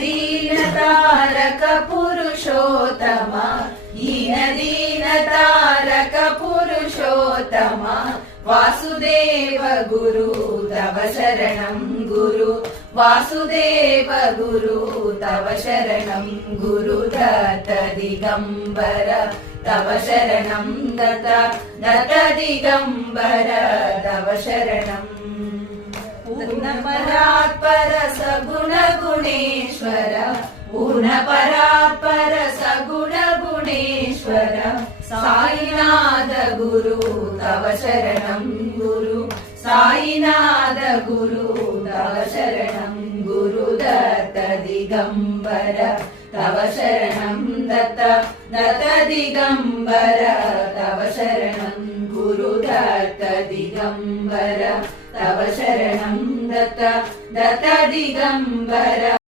दीनतारक पुरुषोत्तम दीनतारक पुरुषोत्तम वासुदेव गुरु तव शरणं गुरु वासुदेव गुरु तव शरणं गुरु दत्त दिगंबर तव शरणं दत्त दिगंबर तव शरणं पूर्णपरात्पर सगुण गुणेश्वर पूर्णपरात्पर सगुण गुणेश्वर साईनाथ गुरु तव शरणं गुरु साईनाथ गुरु तव शरणं गुरु दत्त दिगंबर तव शरणं दत्त दिगंबर तव शरणं गुरु दत्त दिगंबर तव शरणं दत्त दिगंबर।